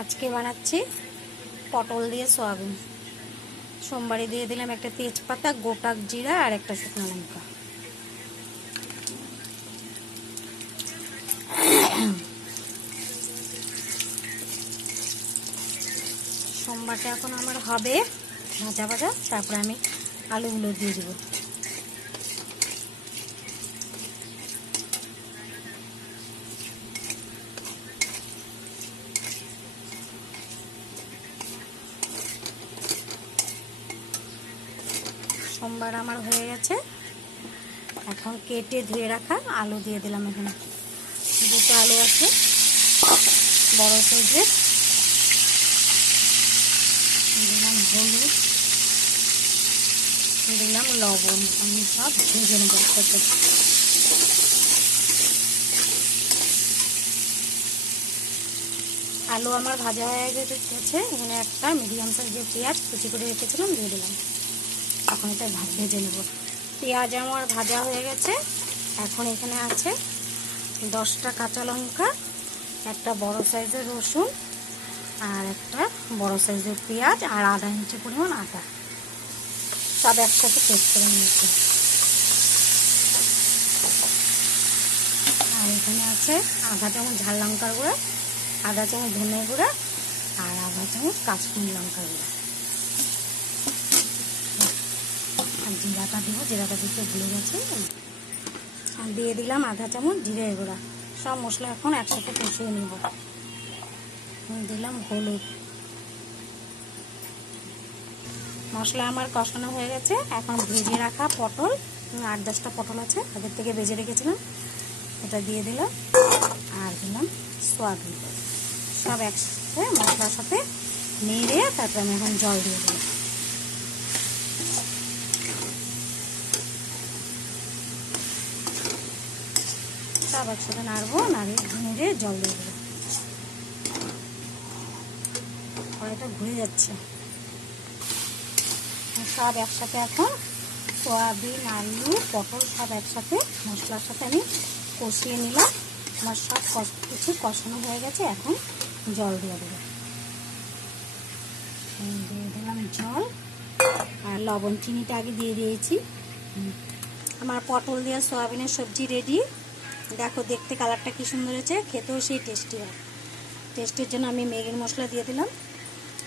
আজকে বানাচ্ছি পটল দিয়ে সয়াবিন। সোমবারে দিয়ে দিলাম একটা তেজপাতা, গোটা জিরা আর একটা শুকনো লঙ্কা। সোমবারটা এখন আমার হবে ভাজা ভাজা, তারপরে আমি আলুগুলো দিয়ে দেবো। সোমবার আমার হয়ে গেছে, এখন কেটে ধুয়ে রাখা আলু দিয়ে দিলাম। এখানে দুটো আলু আছে বড় সাইজের। দিলাম হলুদ, দিলাম লবণ। আমি সব ভেজে নেব একসাথে। আলু আমার ভাজা হয়ে গেছে। এখানে একটা মিডিয়াম সাইজের পেঁয়াজ কুচি করে রেখেছিলাম দিয়ে দিলাম। এখন এটা ভেজে নেব। পেঁয়াজ আমার ভাজা হয়ে গেছে। এখন এখানে আছে 10টা কাঁচা লঙ্কা, একটা বড় সাইজের রসুন, আর একটা বড় সাইজের পেঁয়াজ, আর আধা ইঞ্চি পরিমাণ আদা। সব একসাথে পেস্ট করে নিয়েছি। আর এখানে আছে আধা চামচ ঝাল লঙ্কার গুঁড়া, আধা চামচ ধনে গুঁড়া, আর আধা চামচ কাশ্মীরি লঙ্কার গুঁড়া। আর জিরাটা দেবো, জিরাটা দিতে ভুলে গেছি। আর দিয়ে দিলাম আধা চামচ জিরে গুঁড়া। সব মশলা এখন একসাথে কষিয়ে নেব। দিলাম হলুদ। মশলা আমার কষানো হয়ে গেছে। এখন ভেজে রাখা পটল, 8-10টা পটল আছে, আগের থেকে ভেজে রেখেছিলাম, এটা দিয়ে দিলাম। আর দিলাম সয়াবিন। সব একসাথে মশলার সাথে নেড়ে তারপরে আমি এখন জল দিয়ে দিলাম। সব একসাথে নাড়বো, নেড়ে জল দিয়ে দেবো। কড়াইটা ঘুরে যাচ্ছে। সব একসাথে এখন সয়াবিন, আলু, পটল সব একসাথে মশলার সাথে আমি কষিয়ে নিলাম। আমার সব কিছু কষানো হয়ে গেছে। এখন জল দিয়ে দেবো। দিয়ে দিলাম জল আর লবণ। চিনিটা আগে দিয়ে দিয়েছি। আমার পটল দিয়ে সয়াবিনের সবজি রেডি। দেখো দেখতে কালারটা কি সুন্দর হয়েছে, খেতেও সেই টেস্টি হয়। টেস্টের জন্য আমি ম্যাগির মশলা দিয়ে দিলাম।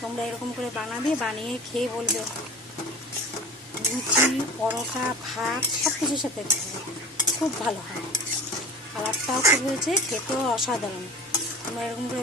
তোমরা এরকম করে বানাবে, বানিয়ে খেয়ে বলবে। লুচি, পরোটা, ভাত সব কিছুর সাথে খুব ভালো হয়। কালারটাও খুব হয়েছে, খেতেও অসাধারণ। তোমরা এরকম করে